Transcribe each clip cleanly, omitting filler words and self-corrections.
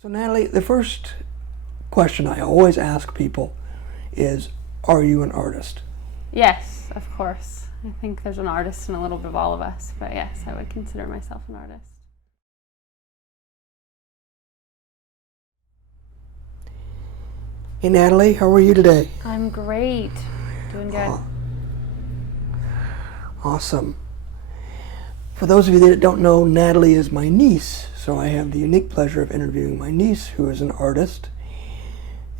So Natalie, the first question I always ask people is, are you an artist? Yes, of course. I think there's an artist in a little bit of all of us, but yes, I would consider myself an artist. Hey Natalie, how are you today? I'm great. Doing good. Awesome. For those of you that don't know, Natalie is my niece, so I have the unique pleasure of interviewing my niece, who is an artist.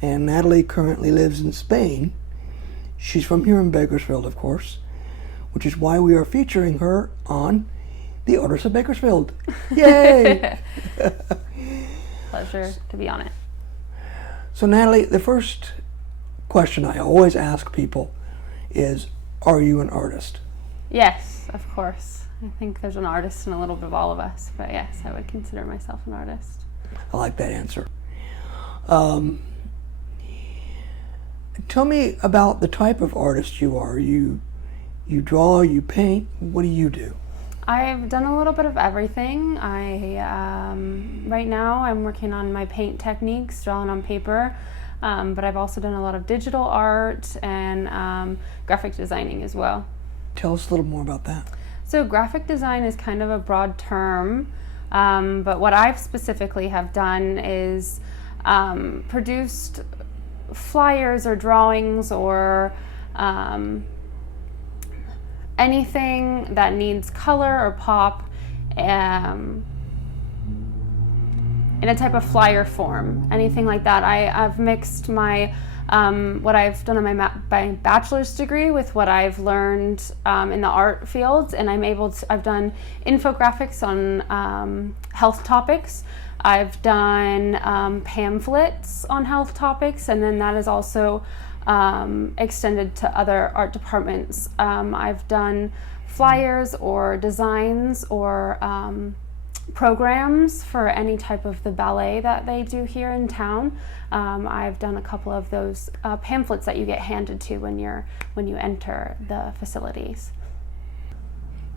And Natalie currently lives in Spain. She's from here in Bakersfield, of course, which is why we are featuring her on the Artists of Bakersfield. Yay! Pleasure to be on it. So Natalie, the first question I always ask people is, are you an artist? Yes, of course. I think there's an artist in a little bit of all of us, but yes, I would consider myself an artist. I like that answer. Tell me about the type of artist you are. You draw, you paint, what do you do? I've done a little bit of everything. Right now I'm working on my paint techniques, drawing on paper, but I've also done a lot of digital art and graphic designing as well. Tell us a little more about that. So graphic design is kind of a broad term, but what I've specifically have done is produced flyers or drawings or anything that needs color or pop in a type of flyer form, anything like that. I've mixed my what I've done in my bachelor's degree with what I've learned in the art field, and I've done infographics on health topics. I've done pamphlets on health topics, and then that is also extended to other art departments. I've done flyers or designs or programs for any type of the ballet that they do here in town. I've done a couple of those pamphlets that you get handed to when you enter the facilities.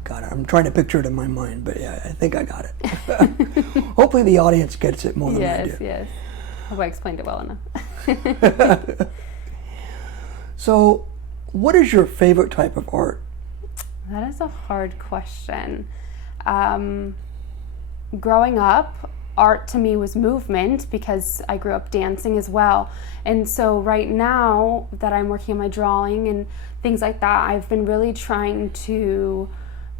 Got it. I'm trying to picture it in my mind, but yeah, I think I got it. Hopefully the audience gets it more than I do. Yes. Hope I explained it well enough. So, what is your favorite type of art? That is a hard question. Growing up, art to me was movement because I grew up dancing as well. And so right now that I'm working on my drawing and things like that, I've been really trying to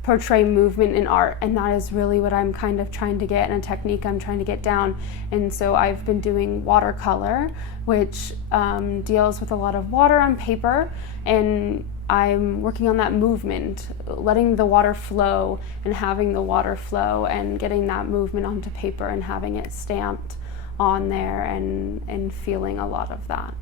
portray movement in art, and that is really what I'm kind of trying to get, and a technique I'm trying to get down. And so I've been doing watercolor, which deals with a lot of water on paper, and I'm working on that movement, letting the water flow and having the water flow and getting that movement onto paper and having it stamped on there and feeling a lot of that.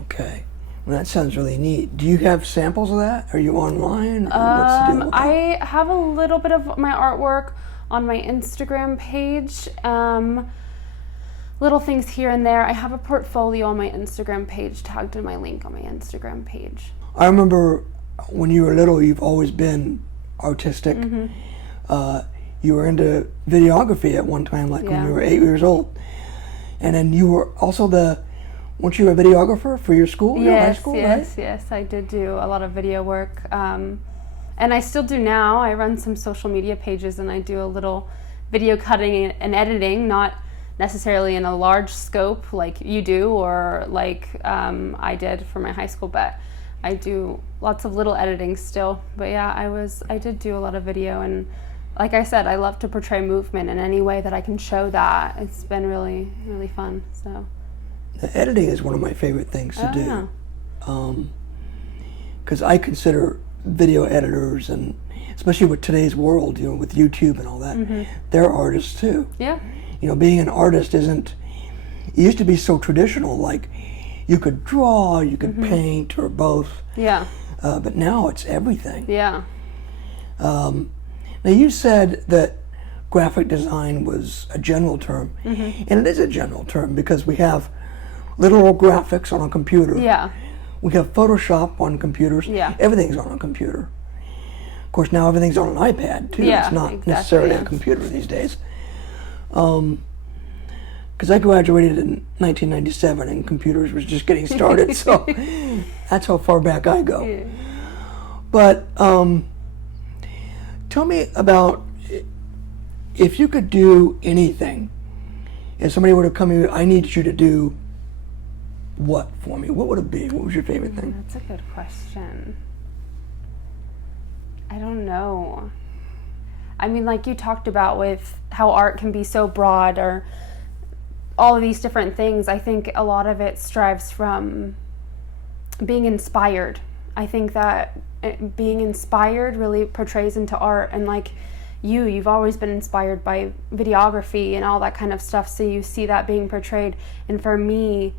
Okay. Well, that sounds really neat. Do you have samples of that? Are you online? I have a little bit of my artwork on my Instagram page. Little things here and there. I have a portfolio on my Instagram page tagged in my link on my Instagram page. I remember when you were little, you've always been artistic. Mm-hmm. You were into videography at one time, like when you were 8 years old. And then you were also weren't you a videographer for your school, your high school, right? Yes, I did do a lot of video work. And I still do now. I run some social media pages and I do a little video cutting and editing, not necessarily in a large scope like you do or like I did for my high school, but I do lots of little editing still. But yeah, I did do a lot of video, and like I said, I love to portray movement in any way that I can show that. It's been really, really fun. So the editing is one of my favorite things to do. Because I consider video editors, and especially with today's world, with YouTube and all that, they're artists too. Yeah. Being an artist it used to be so traditional, like you could draw, you could paint, or both. Yeah. But now it's everything. Yeah. Now you said that graphic design was a general term, and it is a general term because we have literal graphics on a computer. Yeah. We have Photoshop on computers. Yeah. Everything's on a computer. Of course, now everything's on an iPad too. Yeah, it's not exactly, necessarily a computer these days. because I graduated in 1997 and computers was just getting started, so that's how far back I go. Yeah. But tell me about, if you could do anything, if somebody were to come to you, I need you to do what for me? What would it be? What was your favorite thing? That's a good question. I don't know. I mean, like you talked about with how art can be so broad, or all of these different things, I think a lot of it strives from being inspired. I think that being inspired really portrays into art, and like you've always been inspired by videography and all that kind of stuff, so you see that being portrayed. And for me,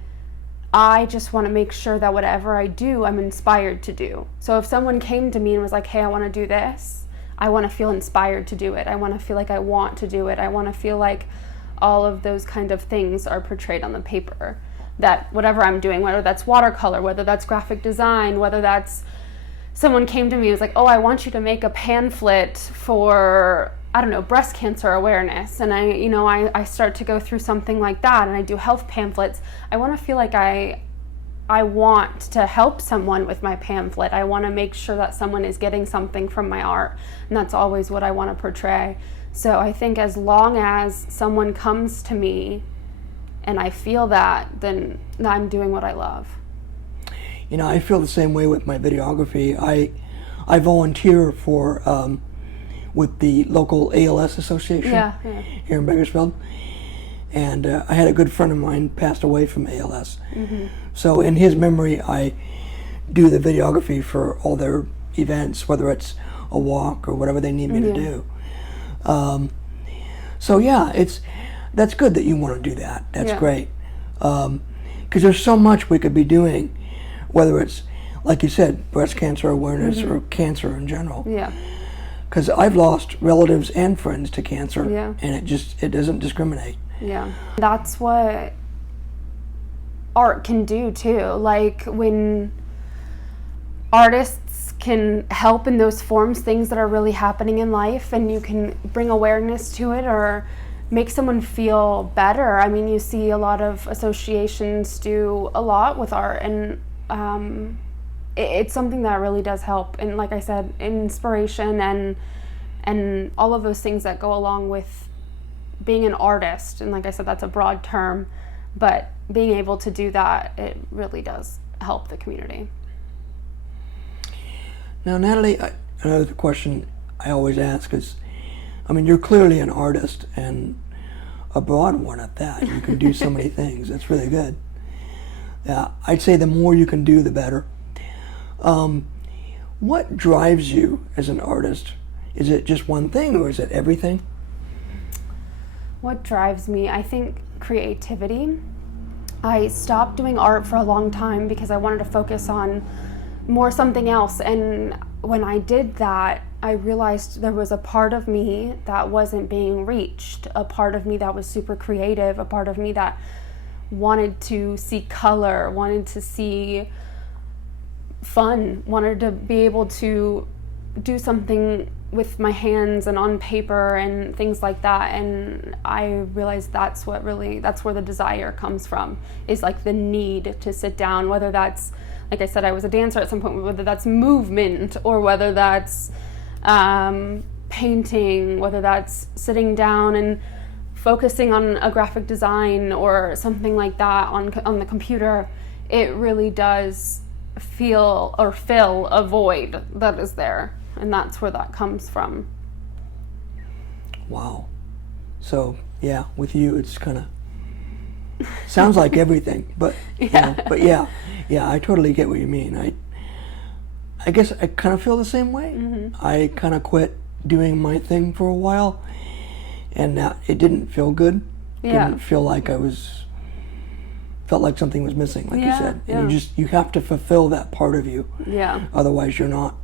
I just want to make sure that whatever I do, I'm inspired to do. So if someone came to me and was like, hey, I want to do this, I want to feel inspired to do it. I want to feel like I want to do it. I want to feel like all of those kind of things are portrayed on the paper. That whatever I'm doing, whether that's watercolor, whether that's graphic design, whether that's someone came to me and was like, oh, I want you to make a pamphlet for, I don't know, breast cancer awareness. And I start to go through something like that, and I do health pamphlets. I want to feel like I want to help someone with my pamphlet. I want to make sure that someone is getting something from my art, and that's always what I want to portray. So I think as long as someone comes to me and I feel that, then I'm doing what I love. You know, I feel the same way with my videography. I volunteer for with the local ALS association here in Bakersfield, and I had a good friend of mine passed away from ALS. Mm-hmm. So in his memory, I do the videography for all their events, whether it's a walk or whatever they need me to do. So yeah, that's good that you want to do that. That's great, because there's so much we could be doing, whether it's, like you said, breast cancer awareness or cancer in general. Yeah. Because I've lost relatives and friends to cancer, and it doesn't discriminate. Yeah. That's what art can do too. Like when artists can help in those forms, things that are really happening in life, and you can bring awareness to it or make someone feel better. I mean, you see a lot of associations do a lot with art, and it's something that really does help. And like I said, inspiration and all of those things that go along with being an artist. And like I said, that's a broad term, but being able to do that, it really does help the community. Now, Natalie, another question I always ask is, I mean, you're clearly an artist, and a broad one at that. You can do so many things. That's really good. Yeah, I'd say the more you can do, the better. What drives you as an artist? Is it just one thing, or is it everything? What drives me? I think creativity. I stopped doing art for a long time because I wanted to focus on more something else. And when I did that, I realized there was a part of me that wasn't being reached, a part of me that was super creative, a part of me that wanted to see color, wanted to see fun, wanted to be able to do something with my hands and on paper and things like that. And I realized that's where the desire comes from, is like the need to sit down, whether that's, like I said, I was a dancer at some point, whether that's movement or whether that's painting, whether that's sitting down and focusing on a graphic design or something like that on the computer. It really does fill a void that is there, and that's where that comes from. Wow. So yeah, with you it's kind of sounds like everything, but yeah, I totally get what you mean. I guess I kind of feel the same way. Mm-hmm. I kind of quit doing my thing for a while, and it didn't feel good. Didn't feel like felt like something was missing, like you said. And you have to fulfill that part of you. Yeah. Otherwise you're not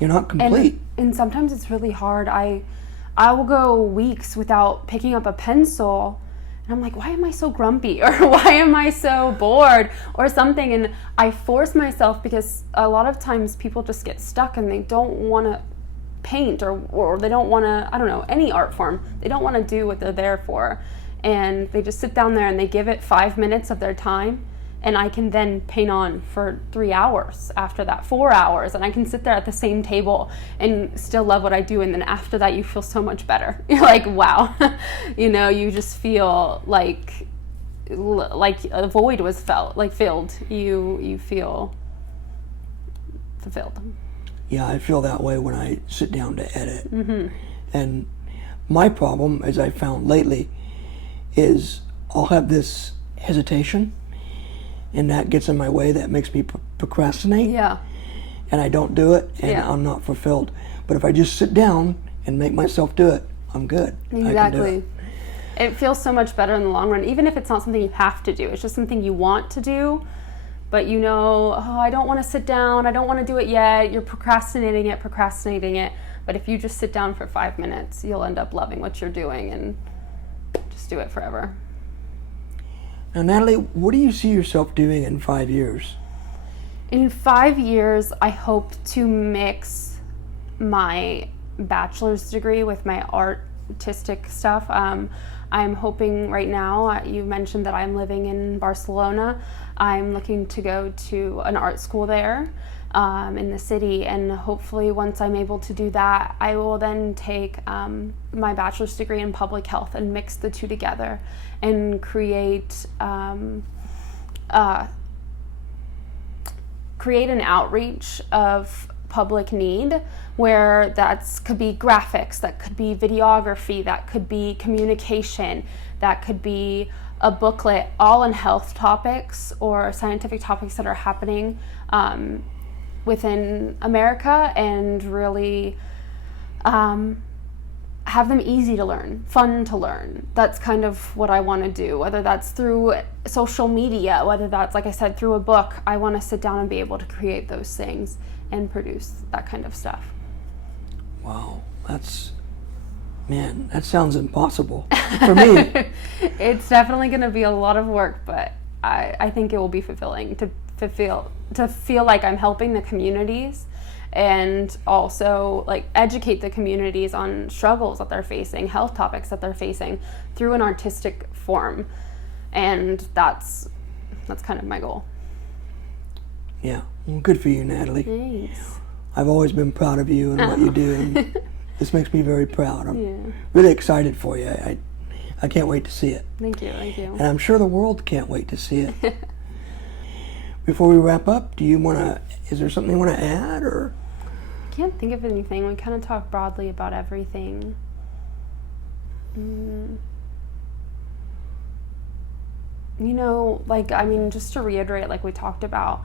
complete. And sometimes it's really hard. I will go weeks without picking up a pencil, and I'm like, why am I so grumpy? Or why am I so bored? Or something. And I force myself, because a lot of times people just get stuck and they don't want to paint or they don't want to, I don't know, any art form. They don't want to do what they're there for. and they just sit down there and they give it 5 minutes of their time, and I can then paint on for 3 hours after that, 4 hours, and I can sit there at the same table and still love what I do. And then after that, you feel so much better. You're like, wow. You just feel like a void was filled. You feel fulfilled. Yeah, I feel that way when I sit down to edit. And my problem, as I found lately, is I'll have this hesitation, and that gets in my way. That makes me procrastinate. Yeah. And I don't do it, and I'm not fulfilled. But if I just sit down and make myself do it, I'm good. Exactly. I can do it. It feels so much better in the long run, even if it's not something you have to do. It's just something you want to do, but I don't want to sit down. I don't want to do it yet. You're procrastinating it. But if you just sit down for 5 minutes, you'll end up loving what you're doing and just do it forever. Now, Natalie, what do you see yourself doing in 5 years? In 5 years, I hope to mix my bachelor's degree with my artistic stuff. I'm hoping right now, you mentioned that I'm living in Barcelona. I'm looking to go to an art school there in the city, and hopefully once I'm able to do that, I will then take my bachelor's degree in public health and mix the two together and create an outreach of public need, where could be graphics, that could be videography, that could be communication, that could be a booklet, all in health topics or scientific topics that are happening within America, and really have them easy to learn, fun to learn. That's kind of what I want to do, whether that's through social media, whether that's, like I said, through a book. I want to sit down and be able to create those things and produce that kind of stuff. Wow, that sounds impossible for me. It's definitely going to be a lot of work, but I think it will be fulfilling to feel like I'm helping the communities, and also like educate the communities on struggles that they're facing, health topics that they're facing through an artistic form. And that's kind of my goal. Yeah, well, good for you, Natalie. Thanks. I've always been proud of you and what you do, and this makes me very proud. I'm really excited for you. I can't wait to see it. Thank you. And I'm sure the world can't wait to see it. Before we wrap up, is there something you want to add, or? I can't think of anything. We kind of talk broadly about everything. Just to reiterate, like we talked about,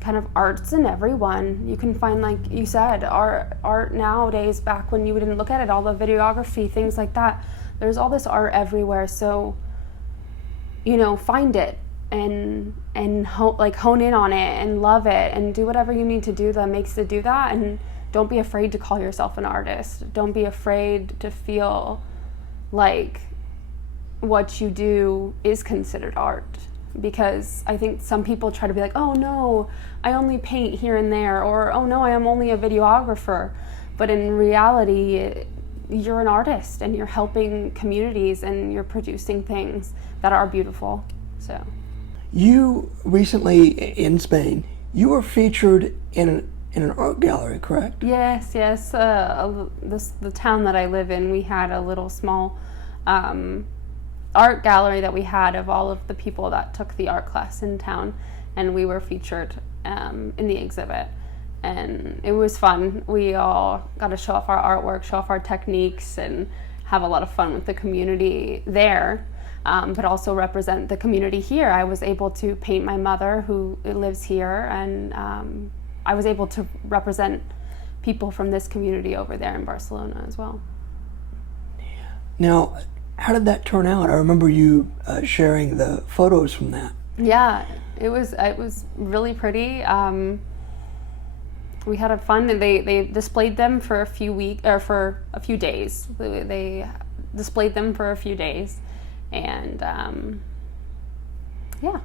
kind of art's in everyone. You can find, like you said, art nowadays, back when you didn't look at it, all the videography, things like that. There's all this art everywhere. So, find it and hone in on it and love it and do whatever you need to do that makes it do that. And don't be afraid to call yourself an artist. Don't be afraid to feel like what you do is considered art. Because I think some people try to be like, oh no, I only paint here and there, or oh no, I am only a videographer. But in reality, you're an artist and you're helping communities and you're producing things that are beautiful. So, you recently in Spain, you were featured in an art gallery, correct? Yes. The town that I live in, we had a little small art gallery that we had of all of the people that took the art class in town, and we were featured in the exhibit, and it was fun. We all got to show off our artwork, show off our techniques, and have a lot of fun with the community there, but also represent the community here. I was able to paint my mother, who lives here, and I was able to represent people from this community over there in Barcelona as well. Now, how did that turn out? I remember you sharing the photos from that. Yeah, it was really pretty. We had a fun. They displayed them for a few days. They displayed them for a few days, and yeah.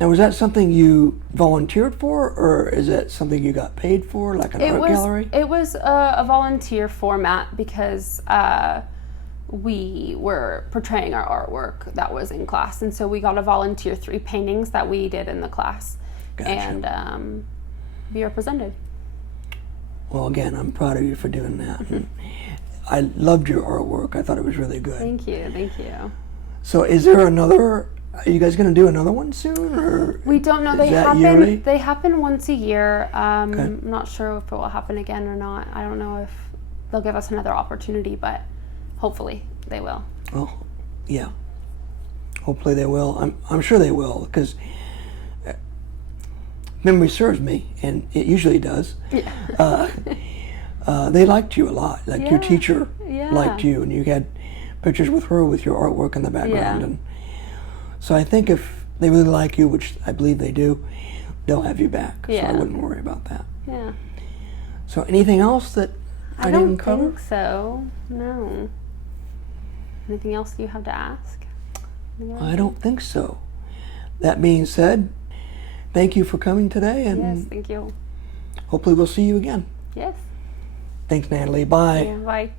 Now, was that something you volunteered for, or is that something you got paid for, like an art gallery? It was a volunteer format, because we were portraying our artwork that was in class, and so we got to volunteer 3 paintings that we did in the class. Gotcha. And be represented. Well, again, I'm proud of you for doing that. I loved your artwork. I thought it was really good. Thank you. So is there another, are you guys going to do another one soon? Or we don't know. is that yearly? They happen once a year. Okay. I'm not sure if it will happen again or not. I don't know if they'll give us another opportunity, but hopefully they will. Oh, yeah. Hopefully they will. I'm sure they will, because memory serves me, and it usually does. Yeah. They liked you a lot. Like your teacher Yeah. liked you, and you had pictures with her with your artwork in the background. Yeah. And so I think if they really like you, which I believe they do, they'll have you back. Yeah. So I wouldn't worry about that. Yeah. So anything else that I didn't cover? I don't think so. No. Anything else you have to ask? I don't think so. That being said, thank you for coming today, and Yes, thank you. hopefully we'll see you again. Yes. Thanks, Natalie. Bye. Yeah, bye.